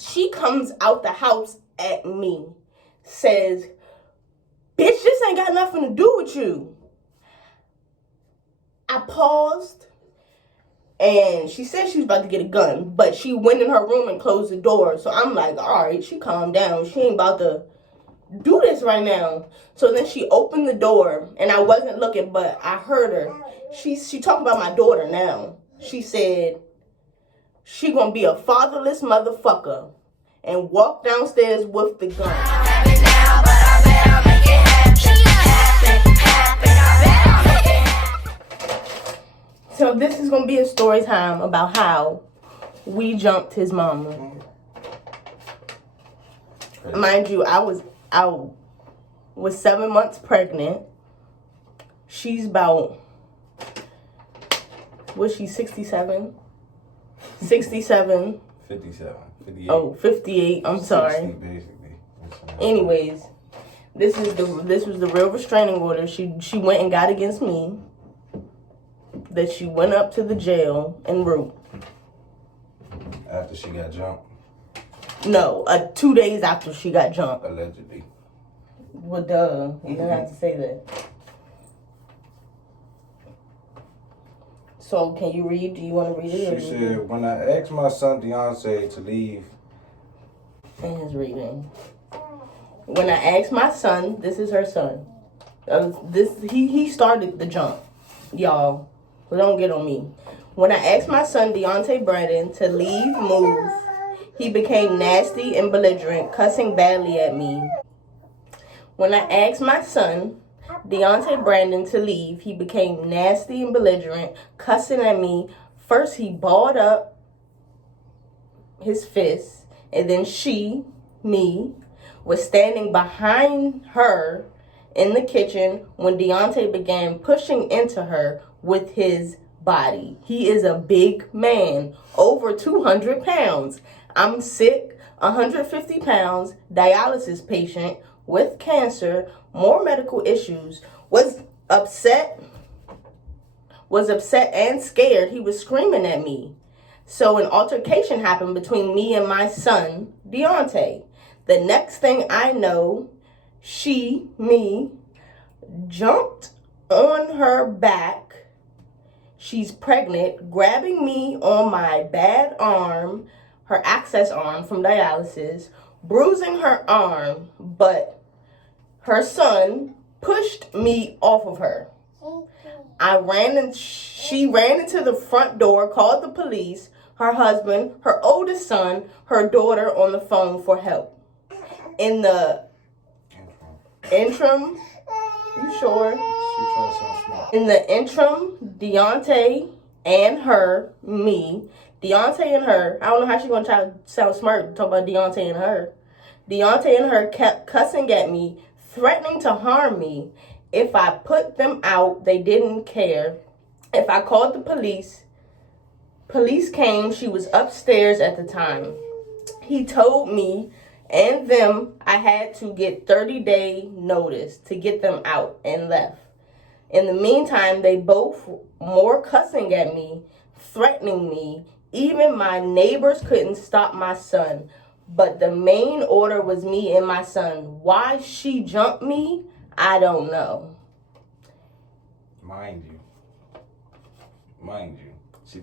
She comes out the house at me, says, bitch, this ain't got nothing to do with you. I paused, and she said she was about to get a gun, but she went in her room and closed the door. So I'm like, all right, she calmed down. She ain't about to do this right now. So then she opened the door, and I wasn't looking, but I heard her. She talking about my daughter now. She said, she gonna be a fatherless motherfucker, and walk downstairs with the gun. So this is gonna be a story time about how we jumped his mama. Mind you, I was 7 months pregnant. She's about, was she 67? 67. 57. 58. Oh, 58. I'm 60, sorry. Basically. Anyways, this was the real restraining order she went and got against me. That she went up to the jail en route. After she got jumped? No, 2 days after she got jumped. Allegedly. Well, duh. You don't have to say that. So, can you read? Do you want to read it? She said, when I asked my son Deontay to leave. In his reading. When I asked my son, this is her son. He started the jump, y'all. So don't get on me. When I asked my son Deontay Brandon to move, he became nasty and belligerent, cussing badly at me. When I asked my son Deontay Brandon to leave, he became nasty and belligerent, cussing at me. First, he balled up his fist, and then me, was standing behind her in the kitchen when Deontay began pushing into her with his body. He is a big man, over 200 pounds. I'm sick, 150 pounds, dialysis patient with cancer, more medical issues, was upset and scared. He was screaming at me. So an altercation happened between me and my son, Deontay. The next thing I know, me, jumped on her back. She's pregnant, grabbing me on my bad arm, her access arm from dialysis, bruising her arm, but her son pushed me off of her. She ran into the front door, called the police, her husband, her oldest son, her daughter on the phone for help. In the interim, you sure? In the interim, Deontay and her, I don't know how she's going to try to sound smart and talk about Deontay and her. Deontay and her kept cussing at me, threatening to harm me. If I put them out, they didn't care. If I called the police came. She was upstairs at the time. He told me and them I had to get 30-day notice to get them out and left. In the meantime, they both more cussing at me, threatening me. Even my neighbors couldn't stop my son. But the main order was me and my son. Why she jumped me, I don't know. Mind you.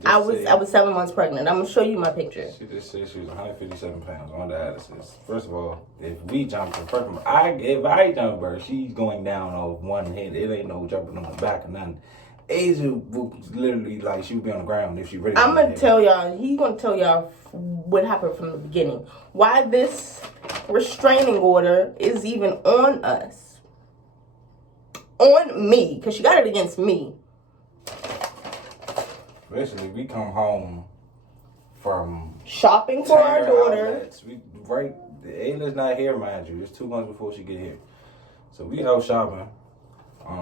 I was 7 months pregnant. I'm gonna show you my picture. She just said she was 157 pounds on dialysis. First of all, if we jumped her, if I jump her, she's going down on one hit. It ain't no jumping on the back or nothing. Asia was literally like she would be on the ground if she really. I'm gonna tell y'all. He's gonna tell y'all what happened from the beginning. Why this restraining order is even on us, on me, because she got it against me. Basically, we come home from shopping for our daughter. Ayla's not here, mind you. It's 2 months before she get here, so we out shopping.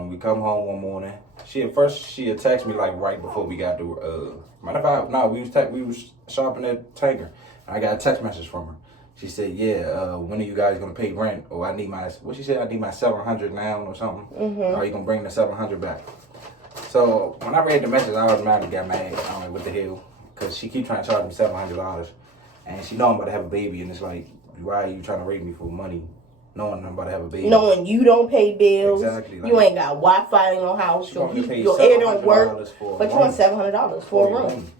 We come home one morning. She had texted me like right before we got to. Matter of fact, no, we was shopping at Tanker. I got a text message from her. She said, "Yeah, when are you guys gonna pay rent? Or I need my what she said. I need my $700 now or something. Or are you gonna bring the $700 back?" So when I read the message, I automatically got mad. I'm like, "What the hell?" Because she keep trying to charge me $700. And she know I'm about to have a baby, and it's like, why are you trying to rape me for money? Knowing I'm about to have a baby. Knowing you don't pay bills. Exactly. Like, you ain't got Wi-Fi in your house. Your air don't work. But you want $700 for a room.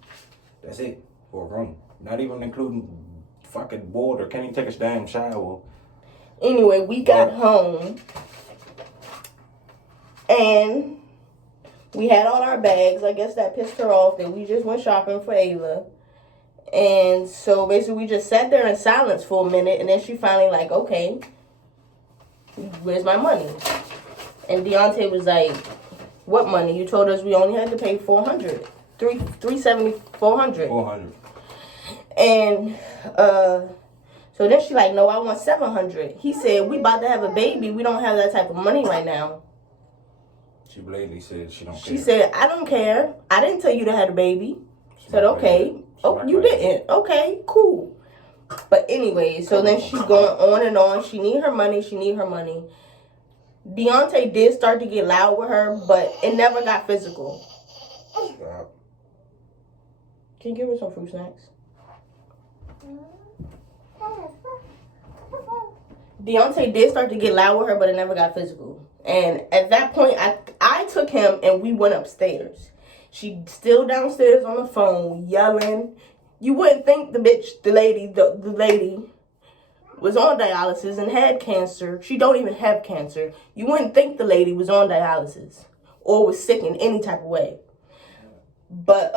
That's it. For a room. Not even including fucking water. Can't even take a damn shower. Anyway, we got home. And we had all our bags. I guess that pissed her off that we just went shopping for Ayla. And so basically we just sat there in silence for a minute. And then she finally like, okay, where's my money? And Deontay was like, what money? You told us we only had to pay $400. $370, $400. $400. And so then she like, no, I want $700. He said, we about to have a baby. We don't have that type of money right now. She blatantly said she don't care. She said, I don't care. I didn't tell you to have a baby. I said, okay. Oh, you didn't. Okay, cool. But anyway, so then she's going on and on. She need her money. She need her money. Deontay did start to get loud with her, but it never got physical. Stop. Can you give her some fruit snacks? Deontay did start to get loud with her, but it never got physical. And at that point, I took him and we went upstairs. She still downstairs on the phone, yelling. You wouldn't think the lady was on dialysis and had cancer. She don't even have cancer. You wouldn't think the lady was on dialysis or was sick in any type of way. But,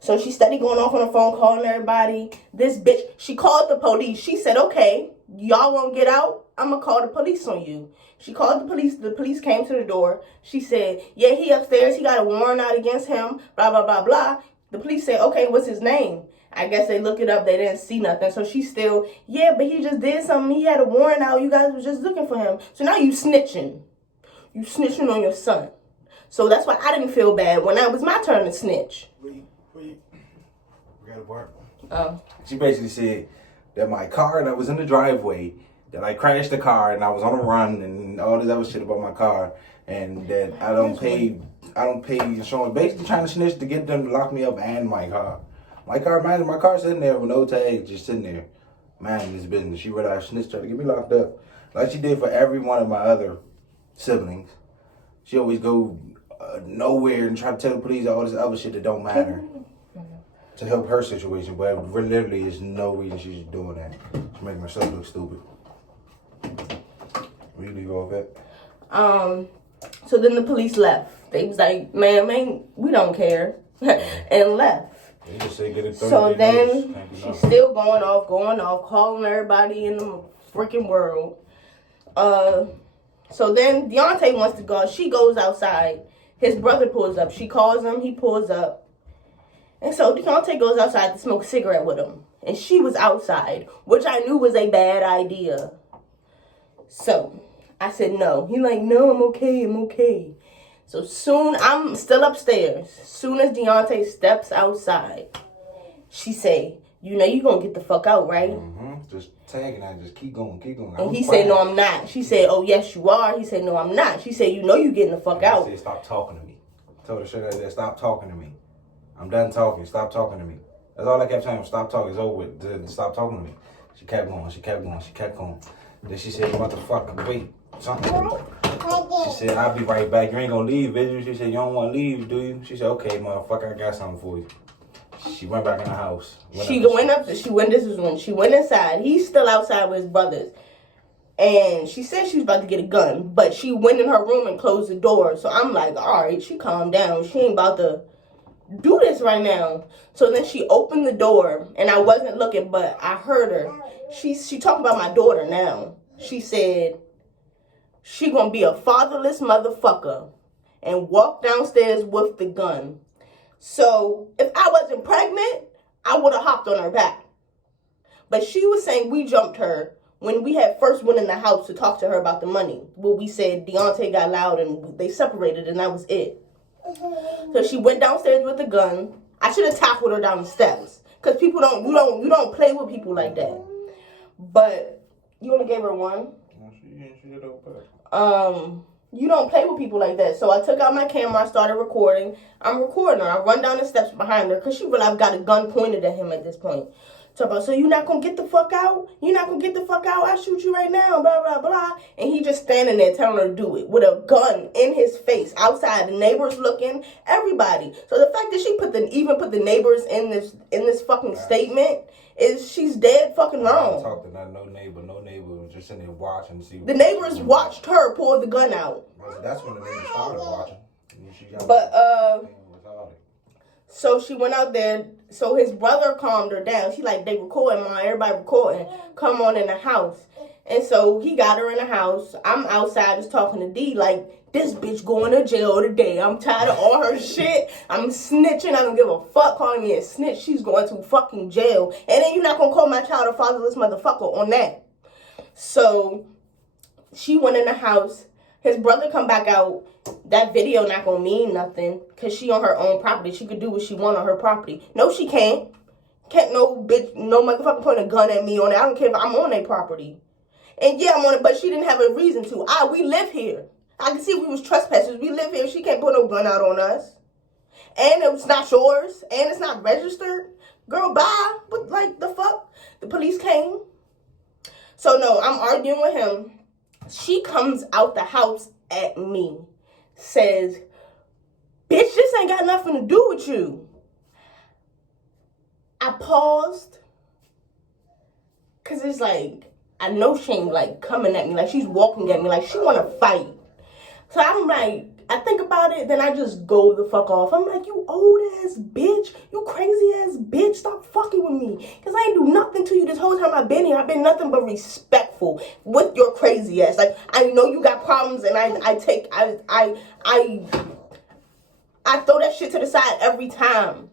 so she steady going off on the phone, calling everybody. This bitch, she called the police. She said, okay, y'all won't get out? I'm going to call the police on you. She called the police. The police came to the door. She said, yeah, he upstairs. He got a warrant out against him, blah, blah, blah, blah. The police said, okay, what's his name? I guess they looked it up. They didn't see nothing. So she's still, yeah, but he just did something. He had a warrant out. You guys were just looking for him. So now you snitching. You snitching on your son. So that's why I didn't feel bad when it was my turn to snitch. We got a bark. Oh. She basically said that my car that was in the driveway, that I crashed the car and I was on a run and all this other shit about my car, and that I don't pay insurance. Basically trying to snitch to get them to lock me up and my car. My car sitting there with no tag, just sitting there, minding this business. She read I snitched her to get me locked up, like she did for every one of my other siblings. She always go nowhere and try to tell the police all this other shit that don't matter to help her situation, but literally there's no reason she's doing that. She's making herself look stupid. We leave off it. So then the police left. They was like, man, we don't care, and left. They just say get it. So then she's still going off, calling everybody in the freaking world. So then Deontay wants to go. She goes outside. His brother pulls up. She calls him. He pulls up. And so Deontay goes outside to smoke a cigarette with him. And she was outside, which I knew was a bad idea. So I said no. He like, no, I'm okay. So soon, I'm still upstairs. Soon as Deontay steps outside, she say, you know you gonna get the fuck out, right? Mm-hmm. Just tagging her, just keep going. And he said, no, I'm not. She said, oh, yes, you are. He said, no, I'm not. She said, you know you getting the fuck out. He said, stop talking to me. I told her straight out there, stop talking to me. I'm done talking. Stop talking to me. That's all I kept saying. Stop talking. It's over with. Stop talking to me. She kept going. Then she said, motherfucker, wait. Something. She said, I'll be right back. You ain't gonna leave, bitch. She said, you don't want to leave, do you? She said, okay, motherfucker, I got something for you. She went back in the house. She went inside. He's still outside with his brothers. And she said she was about to get a gun, but she went in her room and closed the door. So I'm like, all right, she calmed down. She ain't about to do this right now. So then she opened the door, and I wasn't looking, but I heard her. She talked about my daughter now. She said, she gonna be a fatherless motherfucker and walk downstairs with the gun. So if I wasn't pregnant, I would have hopped on her back. But she was saying we jumped her when we had first went in the house to talk to her about the money. Well, we said Deontay got loud and they separated and that was it. So she went downstairs with the gun. I should have tackled her down the steps. Because you don't play with people like that. But you only gave her one. You don't play with people like that. So I took out my camera, I started recording. I'm recording her. I run down the steps behind her because she realized I've got a gun pointed at him at this point. So you're not going to get the fuck out? You're not going to get the fuck out? I'll shoot you right now, blah, blah, blah. And he just standing there telling her to do it with a gun in his face, outside, the neighbors looking, everybody. So the fact that she even put the neighbors in this fucking statement is she's dead fucking wrong. I talked to no neighbor was just sitting there watching to see. The neighbors watched her pull the gun out. That's when the neighbors started watching. So she went out there. So his brother calmed her down. She like, they recording, Mom. Everybody recording. Come on in the house. And so he got her in the house. I'm outside just talking to D like, this bitch going to jail today. I'm tired of all her shit. I'm snitching. I don't give a fuck calling me a snitch. She's going to fucking jail. And then you're not going to call my child a fatherless motherfucker on that. So she went in the house. His brother come back out. That video not going to mean nothing because she on her own property. She could do what she want on her property. No, she can't. Can't no bitch, no motherfucker point a gun at me on it. I don't care if I'm on their property. And yeah, I'm on it, but she didn't have a reason to. We live here. I can see we was trespassers. We live here. She can't put no gun out on us. And it's not yours. And it's not registered. Girl, bye. But like, the fuck? The police came. So no, I'm arguing with him. She comes out the house at me. Says, bitch, this ain't got nothing to do with you. I paused. Because it's like, I know she ain't like coming at me. Like she's walking at me. Like she want to fight. So I'm like, I think about it, then I just go the fuck off. I'm like, you old ass bitch. You crazy ass bitch. Stop fucking with me. Because I ain't do nothing to you this whole time I've been here. I've been nothing but respectful with your crazy ass. Like, I know you got problems and I throw that shit to the side every time.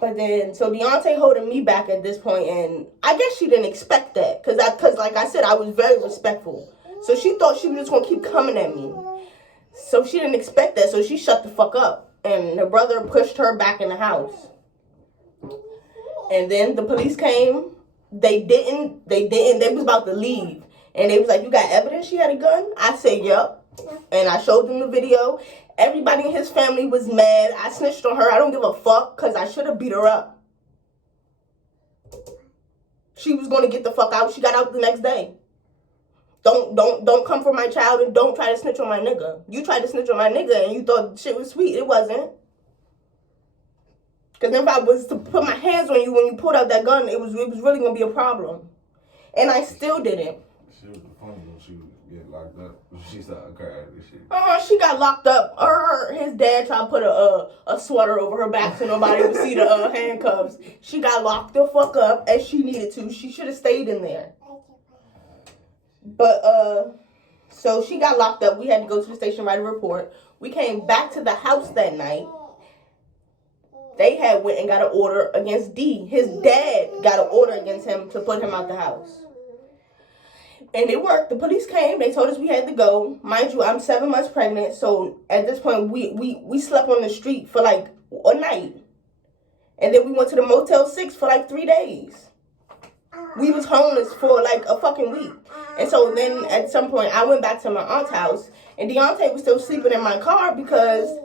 But then, so Deontay holding me back at this point, and I guess she didn't expect that. Because like I said, I was very respectful. So she thought she was just going to keep coming at me. So she didn't expect that, so she shut the fuck up. And her brother pushed her back in the house. And then the police came. They was about to leave. And they was like, you got evidence she had a gun? I said, yep. And I showed them the video. Everybody in his family was mad. I snitched on her. I don't give a fuck because I should have beat her up. She was going to get the fuck out. She got out the next day. Don't come for my child and don't try to snitch on my nigga. You tried to snitch on my nigga and you thought shit was sweet. It wasn't. Because if I was to put my hands on you when you pulled out that gun, it was really going to be a problem. And I still didn't. She was funny when she would get locked up. She started crying and shit. She got locked up. His dad tried to put a sweater over her back so nobody would see the handcuffs. She got locked the fuck up as she needed to. She should have stayed in there. But, so she got locked up. We had to go to the station, write a report. We came back to the house that night. They had went and got an order against D. His dad got an order against him to put him out the house. And it worked. The police came. They told us we had to go. Mind you, I'm 7 months pregnant. So at this point, we slept on the street for like a night. And then we went to the Motel 6 for like 3 days. We was homeless for like a fucking week. And so then at some point, I went back to my aunt's house. And Deontay was still sleeping in my car because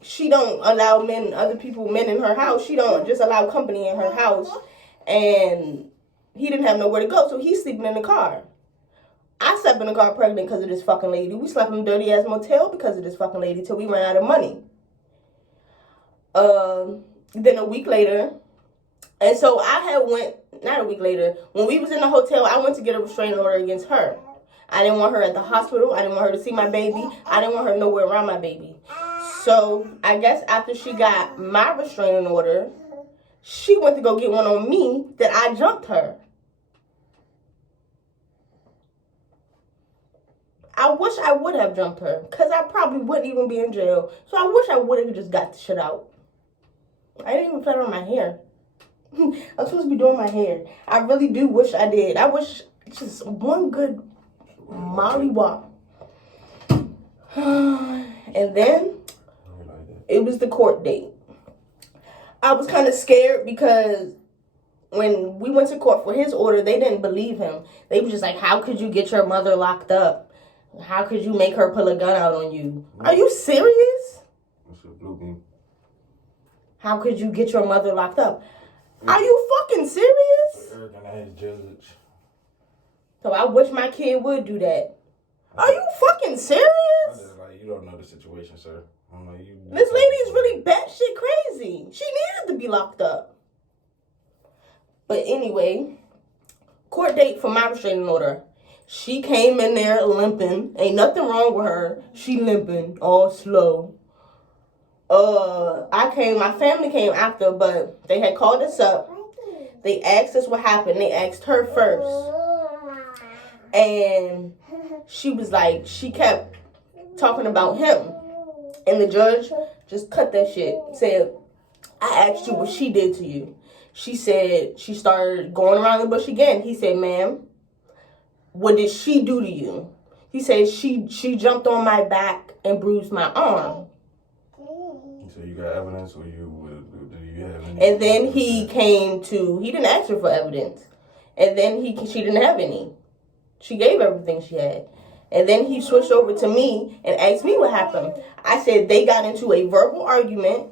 she don't allow men in her house. She don't just allow company in her house. And he didn't have nowhere to go. So he's sleeping in the car. I slept in the car pregnant because of this fucking lady. We slept in a dirty ass motel because of this fucking lady till we ran out of money. Then a week later, and so not a week later, when we was in the hotel, I went to get a restraining order against her. I didn't want her at the hospital. I didn't want her to see my baby. I didn't want her nowhere around my baby. So I guess after she got my restraining order, she went to go get one on me that I jumped her. I wish I would have jumped her because I probably wouldn't even be in jail. So I wish I would have just got the shit out. I didn't even put on my hair. I'm supposed to be doing my hair. I really do wish I did. I wish just one good mollywop. And then it was the court date. I was kind of scared because when we went to court for his order, they didn't believe him. They were just like, how could you get your mother locked up? How could you make her pull a gun out on you? Are you serious? What's your blue beam? How could you get your mother locked up? Are you fucking serious? Eric and judge. So I wish my kid would do that. Are you fucking serious? I just like, you don't know the situation, sir. I don't know, This lady is really batshit crazy. She needed to be locked up. But anyway, court date for my restraining order. She came in there limping. Ain't nothing wrong with her. She limping, all slow. My family came after, but they had called us up. They asked us what happened. They asked her first. And she was like, she kept talking about him. And the judge just cut that shit. Said, I asked you what she did to you. She said, she started going around the bush again. He said, ma'am, what did she do to you? He said, she jumped on my back and bruised my arm. So you got evidence, or do you have any? And then he didn't ask her for evidence. And then she didn't have any. She gave everything she had. And then he switched over to me and asked me what happened. I said they got into a verbal argument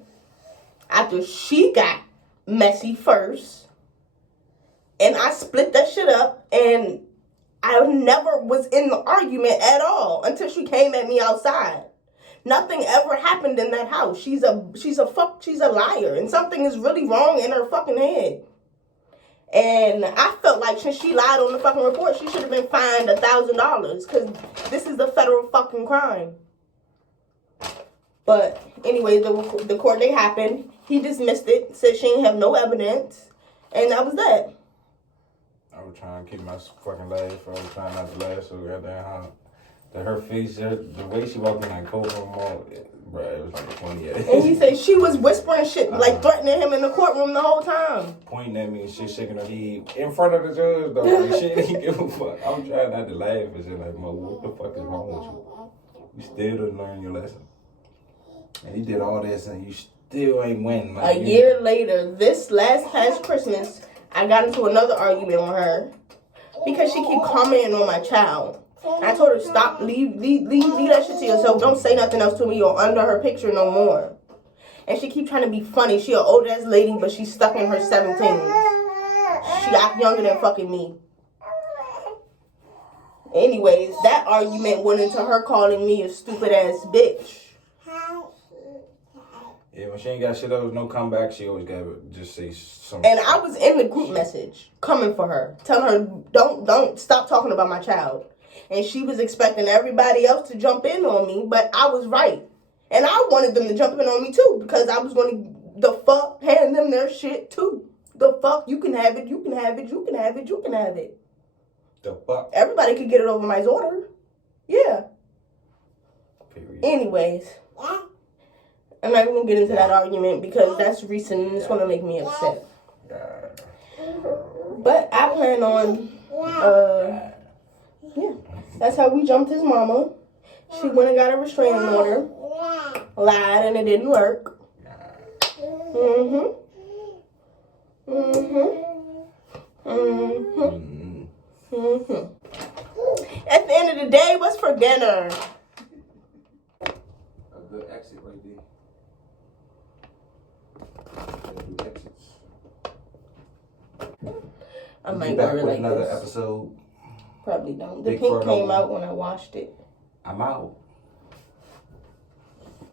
after she got messy first. And I split that shit up, and I never was in the argument at all until she came at me outside. Nothing ever happened in that house. She's a liar, and something is really wrong in her fucking head. And I felt like since she lied on the fucking report, she should have been fined $1,000 because this is a federal fucking crime. But anyway, the court date happened. He dismissed it, said she didn't have no evidence, and that was that. I was trying to keep my fucking laugh. I was trying not to laugh so goddamn hard. Her face, the way she walked in that courtroom, bro, it was like 28. And he said she was whispering shit, like threatening him in the courtroom the whole time. Pointing at me and shit, shaking her head in front of the judge, though. Like, she didn't give a fuck. I'm trying not to laugh and shit like, Mo, what the fuck is wrong with you? You still didn't learn your lesson. And you did all this and you still ain't winning. Like, a year later, this past Christmas, I got into another argument with her because she keep commenting on my child. I told her, stop, leave that shit to yourself. Don't say nothing else to me or under her picture no more. And she keep trying to be funny. She an old ass lady, but she's stuck in her 17s. She act younger than fucking me. Anyways, that argument went into her calling me a stupid ass bitch. Yeah, when she ain't got shit else, no comeback, she always gotta just say something. And I was in the group message coming for her, telling her, don't stop talking about my child. And she was expecting everybody else to jump in on me, but I was right. And I wanted them to jump in on me too, because I was going to, hand them their shit too. The fuck, you can have it, you can have it, you can have it, you can have it. The fuck? Everybody could get it over my daughter. Yeah. Period. Anyways, I'm not even going to get into that argument because that's recent and it's going to make me upset. But I plan on, that's how we jumped his mama. She went and got a restraining order. Lied and it didn't work. At the end of the day, what's for dinner? A good exit right there. Exits. I We'll might be back wear it with like another this. episode. Probably don't. The Big pink Frodo. came out when I washed it. I'm out.